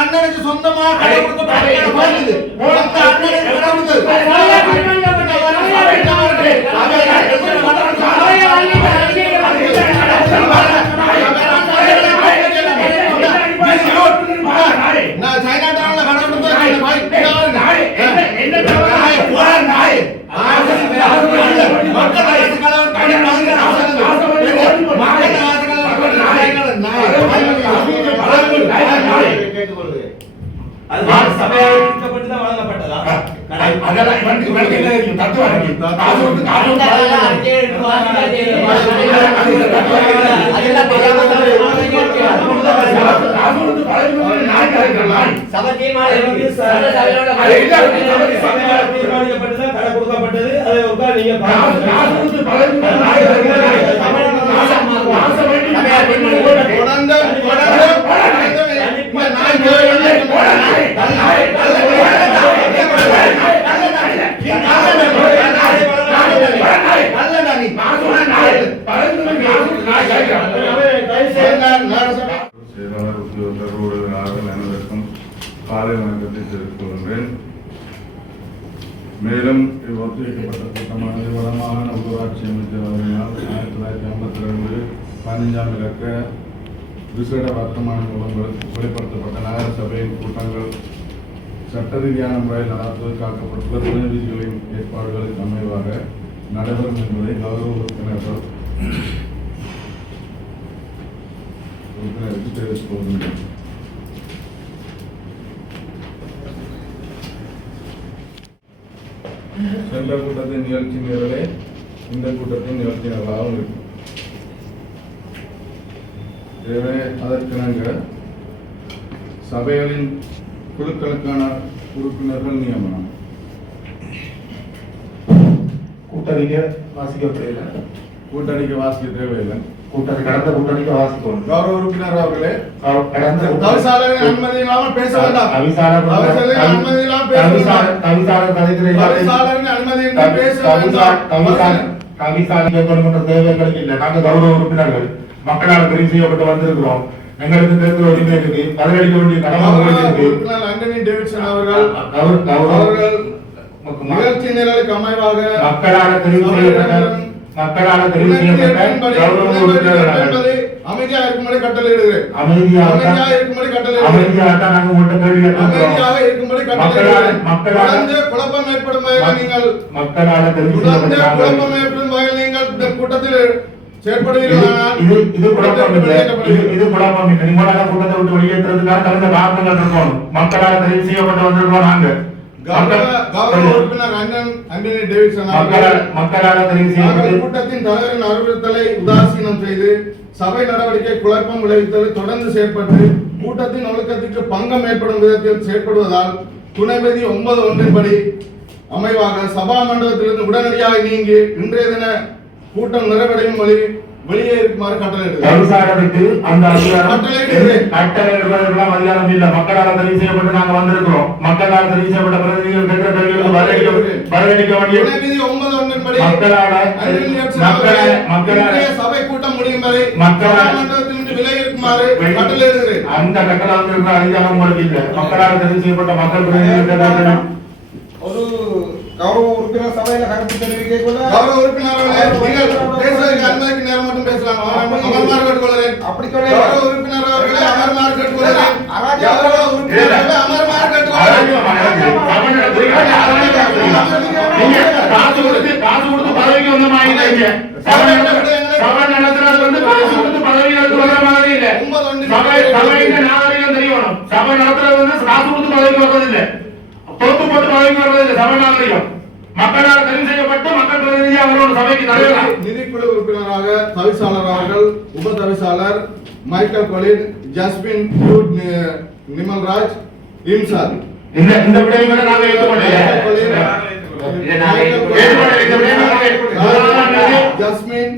அண்ணனுக்கு சொந்தமா மேலும் ஒத்திவைக்கப்பட்ட கூட்டமானது வடமாகாண உள்ளூராட்சி அமைச்சரவையினால் 1952 15ஆம் இலக்க விசேட வர்த்தமானம் மூலம் வெளிப்படுத்தப்பட்ட நகர சபையின் கூட்டங்கள் சட்ட ரீதியான முறையில் நடத்துவதற்காக்கப்பட்டுள்ள துணை விதிகளின் ஏற்பாடுகளுக்கு அமைவாக நடைபெறும் என்பதை கௌரவ உறுப்பினருக்கு தெரிவித்துக் கொள்கின்றனர். சென்ற கூட்டத்தின் நிகழ்ச்சி நிரலே இந்த கூட்டத்தின் நிகழ்ச்சி நிரலாகவும் இருக்கும். எனவே அதற்கிணங்க சபைகளின் குழுக்களுக்கான உறுப்பினர்கள் நியமனம் கூட்டணிக்க வாசிக்கப்படவில்லை. கூட்டணிக்கு வாசிக்க தேவையில்லை. கடந்த கூட்டணிக்கு வாசிக்கணும். கௌரவ உறுப்பினர் அவர்களே, கடந்த தவிசாளரின் அனுமதி இல்லாமல் பேச வேண்டாம். தவிசாளர் அனுமதி இல்லாமல் பேச வேண்டாம். தவிசாளர் தவிசாளரின் அனுமதி இல்லாமல் பேச வேண்டாம். தவிசாளர் கேட்கணும்ன்ற தேவைகளுக்கு இல்லை. நாங்கள் கௌரவ உறுப்பினர்கள் மக்களால் தெரிவு செய்யப்பட்டு வந்திருக்கிறோம். எங்களுக்கு தெரிந்த உரிமை இருக்கு, பதிலளிக்க வேண்டிய கடமை ஆண்டனி டேவிட்சன் அவர்கள் நிகழ்ச்சி நிரலுக்கு அமைவாக மக்களால் தெரிவு செய்யப்பட்ட அமைதியா இருக்கும்படி கட்டளையிடுகிறேன். அமைதியாக இருக்கும்படி குழப்பம் ஏற்படும் வகையில் நீங்கள் இந்த கூட்டத்தில் செயற்படுவீர்கள். இது குழப்பம் இல்லை. நீங்களாக கூட்டத்தை விட்டு வெளியேற்றுறதுக்காக தகுந்த காரணங்கள் இருக்கணும். மக்களால் தெரிவு செய்யப்பட்டு வந்திருக்கோம். நாங்க கூட்டத்தின் தலைவரின் அறிவுறுத்தலை உதாசீனம் செய்து சபை நடவடிக்கை குழப்பம் விளைவித்தல் தொடர்ந்து செயற்பட்டு கூட்டத்தின் ஒழுக்கத்திற்கு பங்கம் ஏற்படும் விதத்தில் செயற்படுவதால் துணைபதி 9(1) அமைவாக சபா மண்டபத்திலிருந்து உடனடியாக நீங்கி இன்றைய தின கூட்டம் நிறைவடையும் வழி வெளியே இருக்குமாறு அதிகாரம் இல்ல. மக்களால் தெரிவு செய்யப்பட்டு நாங்க வந்திருக்கிறோம். மக்களால் தெரிவு செய்யப்பட்ட பிரதிநிதிகள் கேட்ட கேள்விகளுக்கு பதிலளிக்க வேண்டிய சபை கூட்டம் முடியும் வரை மண்டபத்திலிருந்து விலகி இருக்குமாறு கட்டளையிடுகிறேன். அந்த கட்டளை அதிகாரம் உங்களுக்கு இல்லை. மக்களால் தெரிவு செய்யப்பட்ட மக்கள் பிரதிநிதிகள் ஒரு கௌரவ உறுப்பினர் சபையில கருத்து தெரிவிக்கக்குள்ள கௌரவ உறுப்பினர் பேசுறதுக்கு அனுமதிக்கு நேரம் மட்டும் பேசலாம். அமர்மார் கேட்டுக்கொள்கிறேன். அப்படி சொல்ல கௌரவ உறுப்பினர் அவர்களே அமர்மார் கேட்டுக்கொள்கிறேன். கௌரவ உறுப்பினர்களே அமர்மார் கேட்டுக்கொள்கிறேன். காசு கொடுத்து பதவிக்கு வந்த மாதிரி இல்ல. சபை நடத்துறது வந்து காசு கொடுத்து பதவிக்கு வந்த மாதிரி இல்ல. சபைக்கு நாகரிகம் தெரியணும். சபை நடத்துறது வந்து காசு கொடுத்து பதவிக்கு வர்றது இல்ல. பொறுப்பு போட்டு பதவிக்கு வர்றது இல்ல. சபை நாகரிகம் மக்களால் தெரிவு செய்யப்பட்டு மக்கள் பிரதிநிதி அவர்களோட சபைக்கு தலைவர். நிதிக்குழு உறுப்பினராக தவிசாளர் அவர்கள், உப தவிசாளர் மைக்கேல் கொலின், ஜஸ்மின் நிமல்ராஜ், இம்சாத். இந்த விடயங்களை நாங்கள் ஏற்றுக்கொண்டேன். ஜஸ்மின்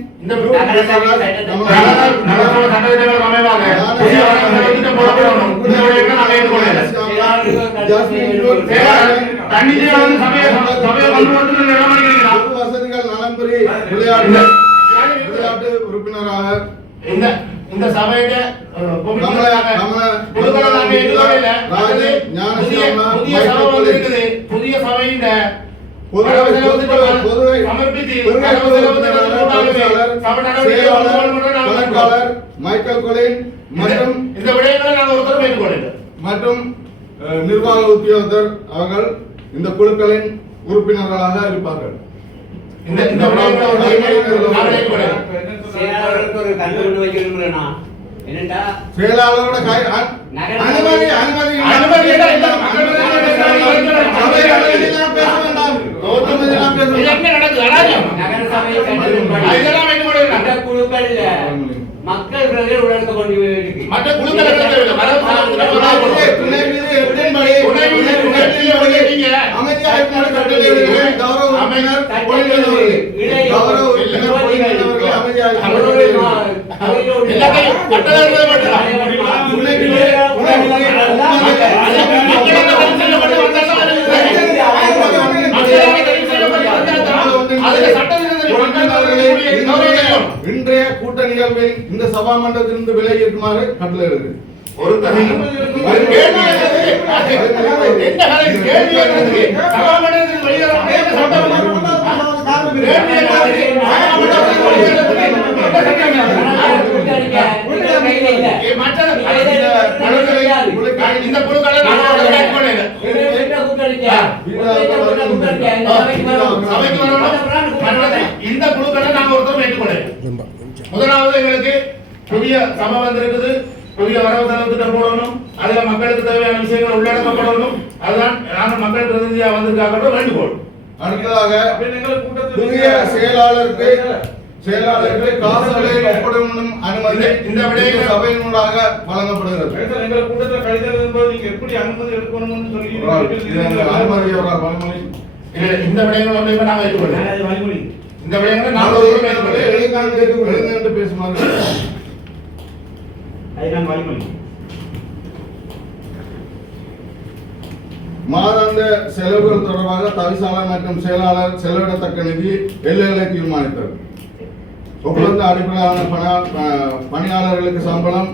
வசதிகள் நலன்புரி விளையாட்டு உறுப்பினராக இந்த சபையில குழுக்களை நாங்க ஏற்றுக்கொள்ளல. புதிய சபை வந்திருக்குது. புதிய சபையின் மைக்கேல் கொலின் மற்றும் இந்த விடயங்களை நாங்கள் ஒருத்தரும் ஏற்றுக்கொள்ளல. மற்றும் நிர்வாக உத்தியோகத்தர் அவர்கள் இந்த குழுக்களின் உறுப்பினர்களாக இருப்பார்கள். இந்த விடயங்களை ஒரு கண்ட்ரோல் வைக்க விரும்புறேனா என்னடா செயலாளரோட அனுமதி அனுமதி அனுமதி மக்கள் பிரதிகள் உடனே கொண்டு போய் மற்ற குழுக்கள் இன்றைய கூட்ட நிகழ்வில் இந்த சபா மன்றத்திலிருந்து விலகியிருக்குமாறு கட்டளையிடுது. ஒரு இந்த குழுக்களை இந்த குழுக்களை நாங்க ஒருத்தரும் ஏற்றுக்கொள்ள. முதலாவது எங்களுக்கு புதிய சபை வந்திருக்குது. புதிய வரவு செலவு திட்டம் போடணும். அதுல மக்களுக்கு தேவையான விஷயங்கள் உள்ளடக்கப்படணும். அதுதான் நாங்கள் மக்கள் பிரதிநிதியா வந்திருக்காங்க வேண்டுகோள். அடுத்ததாக புதிய செயலாளருக்கு காசுகளை ஒப்படைக்கும் அனுமதி இந்த விடயங்க சபையினூடாக வழங்கப்படுகிறது. எங்கள் கூட்டத்தில் கடிதம் என்பது நீங்க எப்படி அனுமதி எடுக்கணும்னு சொல்லி அனுமதி அவரால் வழங்கி இந்த விடயங்கள் ஒன்றையுமே நாங்கள் ஏற்றுக்கொள்ள. இந்த விடயங்களை நாங்கள் எழுந்து பேசுமாறு மாதாந்த செலவுகள் தொடர்பாக தவிசாளர் மற்றும் செயலாளர் செலவிடத்தக்க நிதி எல்லைகளை தீர்மானித்தது. ஒப்பந்த அடிப்படையிலான பணியாளர்களுக்கு சம்பளம்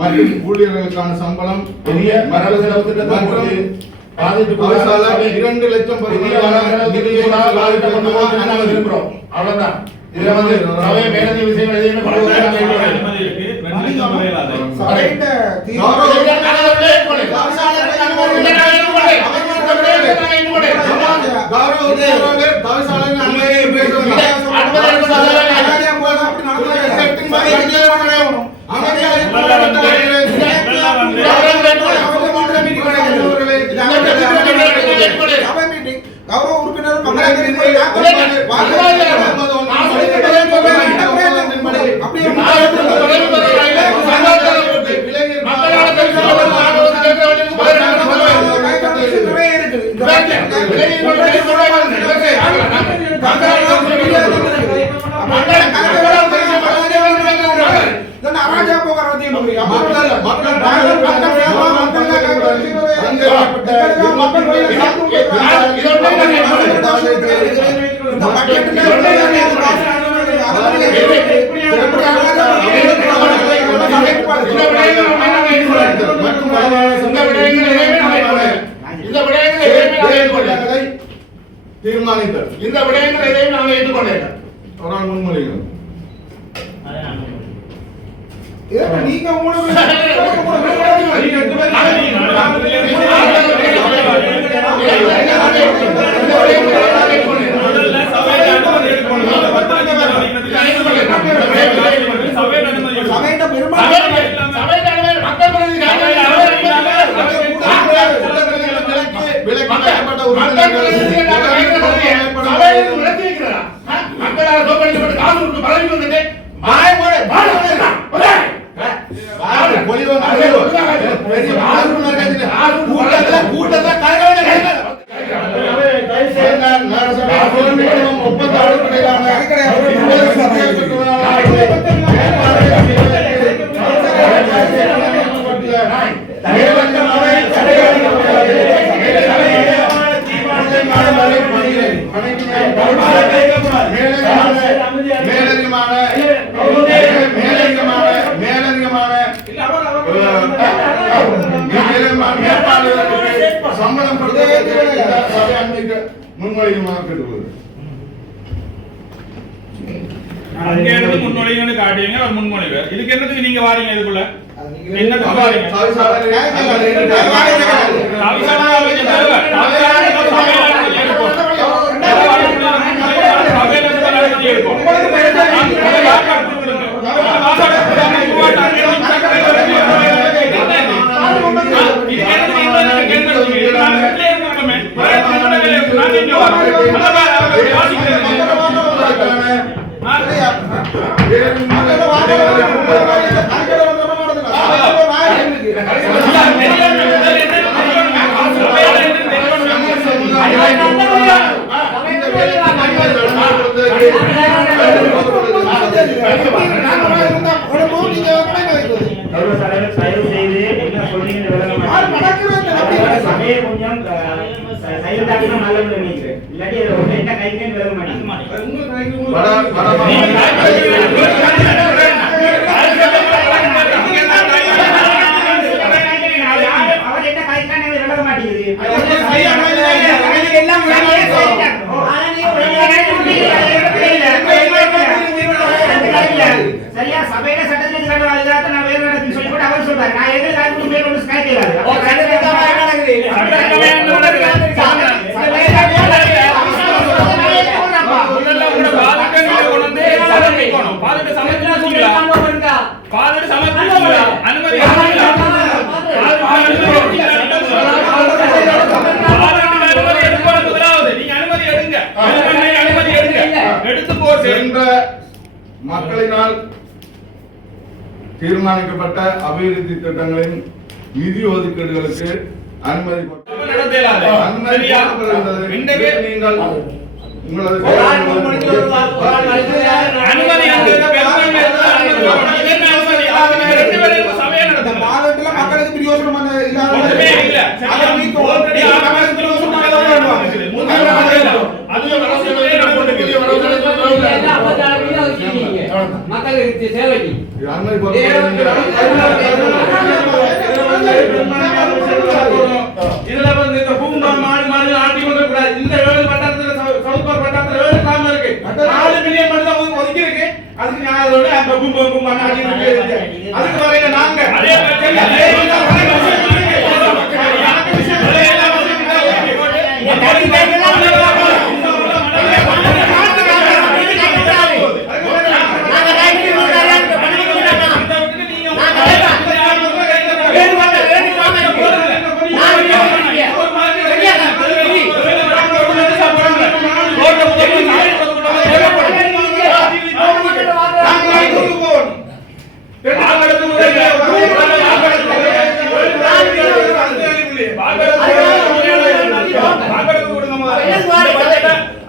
மற்றும் ஊழியர்களுக்கான சம்பளம் புதிய வரவு செலவு திட்டம் தவிசாளர் 2 லட்சம் விரும்புகிறோம். அவ்வளவுதான். இதுல வந்து சபையை மேலதிக விஷயங்கள் எதையுமே கௌரவ உறுப்பினர் தீர்மானித்தார். இந்த விடயங்கள் எதையும் நாங்கள் ஏற்றுக்கொண்டேன். அவரால் முன்மொழிகிறோம். நீங்க சம்பளம் கொடுத்து சபை அன்னைக்கு முன்மொழியுமாக கேட்டுக்கொள்கிறேன். அங்கே இருந்து முன்மொழின்னு காட்டுவீங்க, அவர் முன்மொழிவர். இதுக்கு என்னத்துக்கு நீங்க வாரீங்க? இதுக்குள்ள என்னத்துக்கு வாரீங்க? சரியா சபையில சட்டத்தில் நான் வேறு நடத்தி சொல்லி போட்டு அவர் சொல்றாரு. நான் எதிர்காலத்துக்கு மேல் ஒன்று ஸ்கைப் செய்யலாது. மக்களினால் தீர்மானிக்கப்பட்ட அபிவிருத்தி திட்டங்களின் நிதி ஒதுக்கீடுகளுக்கு அனுமதி நீங்கள் உங்களது மக்களுக்கு பிரயோஜனமான மக்களுக்கு சேவைக்கு இதுல வந்து இந்த பூங்கா மாடு ஆட்டி கொண்டு கூடாது. இந்த வேலை பட்டத்துல சவுத்பார் பட்டத்துல வேலை காம இருக்கு. 4 மில்லியன் மட்டும் தான் ஒதுக்கி இருக்கு. அதுக்கு நான் அதோட அந்த பூம்பு ஆட்டி இருக்கு. அதுக்கு வரையில நாங்க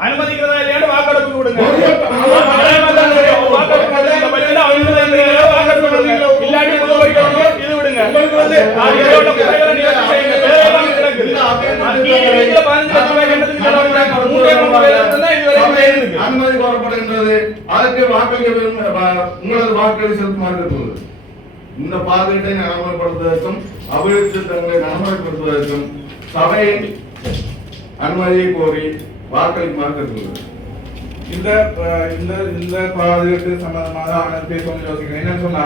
அனுமதிக்கிறதா இல்லையான்னு வாக்கெடுப்பு கொடுங்க. இல்லாட்டி இது விடுங்க. உங்களுக்கு வந்து அனுமதி கோரப்படுகின்றது. அதற்கு வாக்களிக்க உங்களது வாக்களை செலுத்துமாறு இருக்கிறது. இந்த பாதையை நடைமுறைப்படுத்துவதற்கும் அபிவிருத்தி திட்டங்களை நடைமுறைப்படுத்துவதற்கும் சபையின் அனுமதியை கோரி வாக்களிக்குமாறு இருக்கிறது. இந்த இந்த இந்த பாதுகாப்பு சம்பந்தமாக பேசணும்னு யோசிக்கிறேன். என்னன்னு சொன்னா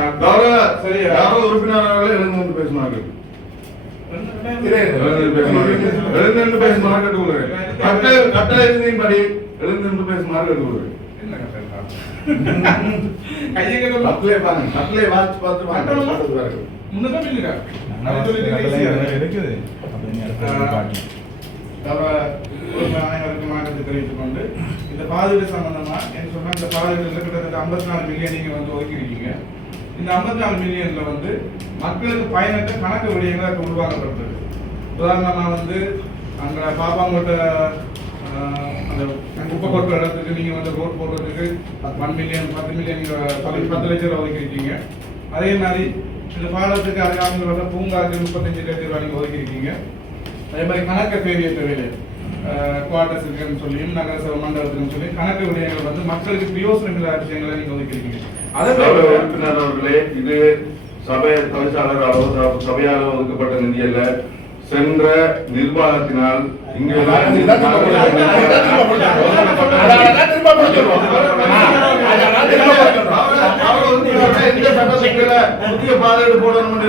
சரி, யாரோ உறுப்பினர்கள் எழுந்து பேசினார்கள். எழுந்து பேசுமாறு கேட்டுக்கொள்கிறேன். கட்டளை எழுதியின்படி எழுந்து பேசுமாறு கேட்டுக்கொள்கிறேன். கட்டளை பாருங்க, கட்டளை வாசி பார்த்து முன்னதான் இல்லையா அனைவருக்கும் தெரிவித்துக் கொண்டு இந்த பாதுகாப்பு சம்பந்தமா என்ன சொன்னா இந்த பாதுகாப்புல கிட்டத்தட்ட 54 மில்லியன் நீங்க வந்து ஒதுக்கிருக்கீங்க. இந்த 54 மில்லியன்ல வந்து மக்களுக்கு பயனற்ற கணக்கு விடயங்கள் உருவாக்கப்பட்டது. உதாரணமா வந்து அங்க பாப்பாங்கோட்ட அந்த குப்பை கொட்டுற இடத்துக்கு நீங்க வந்து ரோட் போடுறதுக்கு 1 மில்லியன் 10 மில்லியன் நீங்க 10 லட்சம் ரூபாய் ஒதுக்கிருக்கீங்க. அதே மாதிரி இந்த பாலத்துக்கு அருகாமையில் பூங்காக்கு 35 லட்சம் ரூபாய் நீங்க ஒதுக்கிருக்கீங்க. அதே மாதிரி கணக்கு பேரியற்ற வேலை குவார்டர்ஸ் இருக்குன்னு சொல்லியும் நகர சபை மண்டலத்துக்கு சொல்லி கணக்கு விடயங்கள் வந்து மக்களுக்கு பிரயோசனம் இல்லாத விஷயங்களை நீங்க ஒதுக்கிருக்கீங்க. உறுப்பினர் அவர்களே, இது சபை தவிசாளர் சபையால் ஒதுக்கப்பட்ட நிதி அல்ல, சென்ற நிர்வாகத்தினால் இங்கே புதிய பாதைகள் போடணும்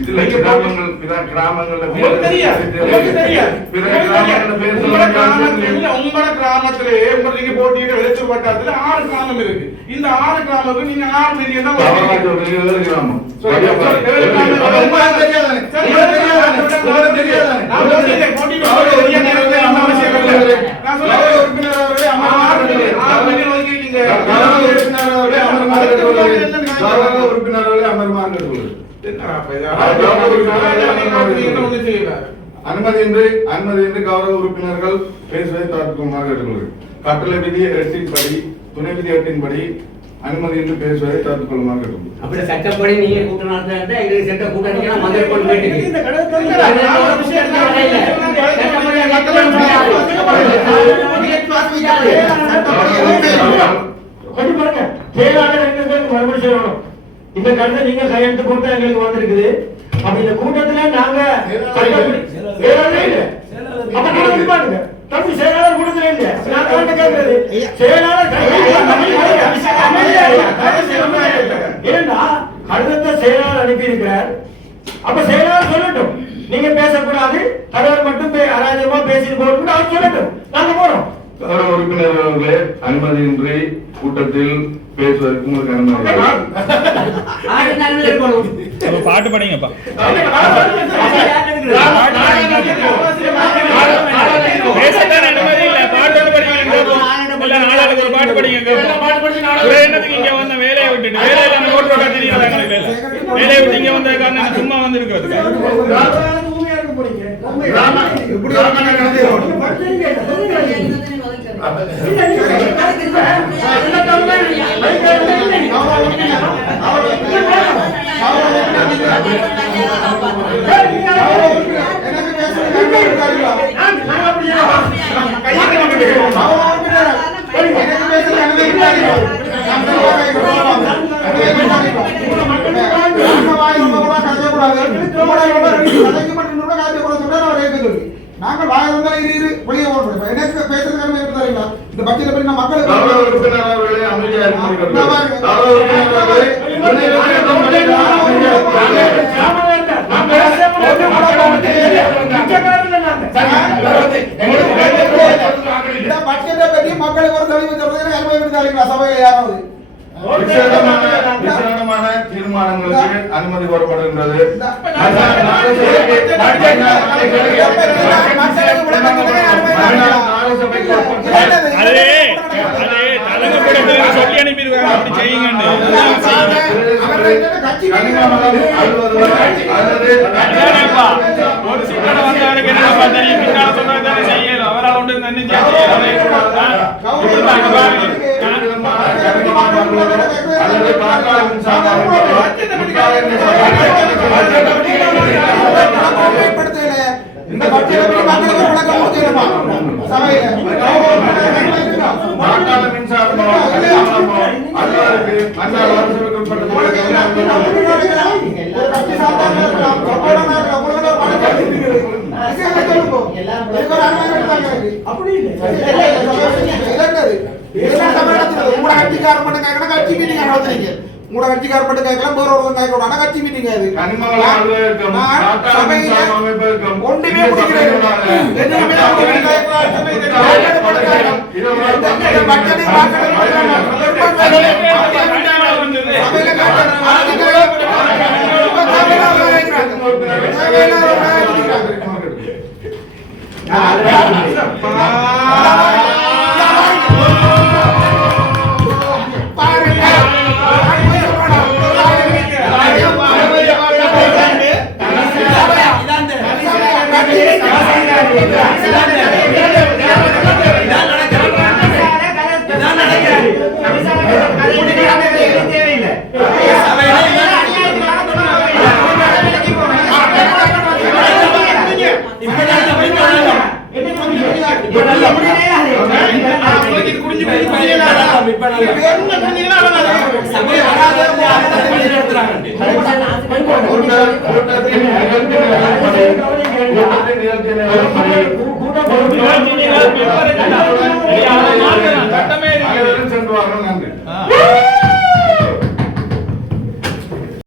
இதுல கிராமங்கள்ல உங்களோட கிராமத்திலே நீங்க போட்டியிட விளைச்சல் வட்டாரத்துல 6 கிராமம் இருக்கு. இந்த 6 கிராமத்துக்கு நீங்க 6 மில்லியன் தான் கிராமம். அனுமதியின்றி கௌரவ உறுப்பினர்கள் பேசுவதை தவிர்க்குமாறு கேட்டுக்கொள்கிறேன். கட்டளை விதி 8 படி, துணை விதி 8 படி அனுமதியின்றி பேசுவதை தவிர்த்துக் கொள்ளுமாறு கேட்டுக்கொள்கிறேன். அப்படி சட்டப்படி நீங்க கூட்டம் நடத்தினா எங்களுக்கு சட்ட கூட்டணிக்கு மந்திரி கொண்டு போயிட்டு இந்த கருத்தை நீங்க கையெழுத்து போட்டு எங்களுக்கு வந்திருக்குது. அப்ப இந்த கூட்டத்துல நாங்க தம்பி செயலாளர் கூட்டத்துல இல்ல, நான் கேட்கறது செயலாளர் ஏன்னா கடிதத்தை செயலாளர் அனுப்பி இருக்கிறார். அப்ப செயலாளர் சொல்லட்டும், நீங்க பேசக்கூடாது, தலைவர் மட்டும் அராஜகமா பேசிட்டு போகணும் அவர் சொல்லட்டும், நாங்க போறோம். கௌரவ உறுப்பினர்களே, அனுமதியின்றி கூட்டத்தில் பேசுவதற்கு உங்களுக்கு அனுமதி. பாட்டு படிங்கப்பா. பாட்டு படிங்க. என்னதுக்கு இங்க வந்த வேலையை விட்டுட்டு வேலையை விட்டு இங்க வந்த காரணம் சும்மா வந்து இருக்கிறது. நாங்கள் வாயிலிருந்தா இரு வெளியே ஓடுறோம். எனக்கு பேசுறதுக்கான இந்த பட்ஜெட் பற்றி நான் மக்களுக்கு பட்ஜெட்டை பற்றி மக்களுக்கு ஒரு தெளிவு சொல்றதுக்கு அனுமதி சபையில் யாராவது விசேடமான தீர்மானங்களுக்கு அனுமதி கோரப்படுகின்றது. சொல்லி அனுப்பிடுவாங்க, அப்படி செய்யுங்க. ஒரு சிக்கன வந்தவருக்கு என்ன தெரியும், பின்னால சொன்னதானே செய்யணும். அவரால் ஒன்று நன்றி கூட்டத்தின் நிகழ்ச்சி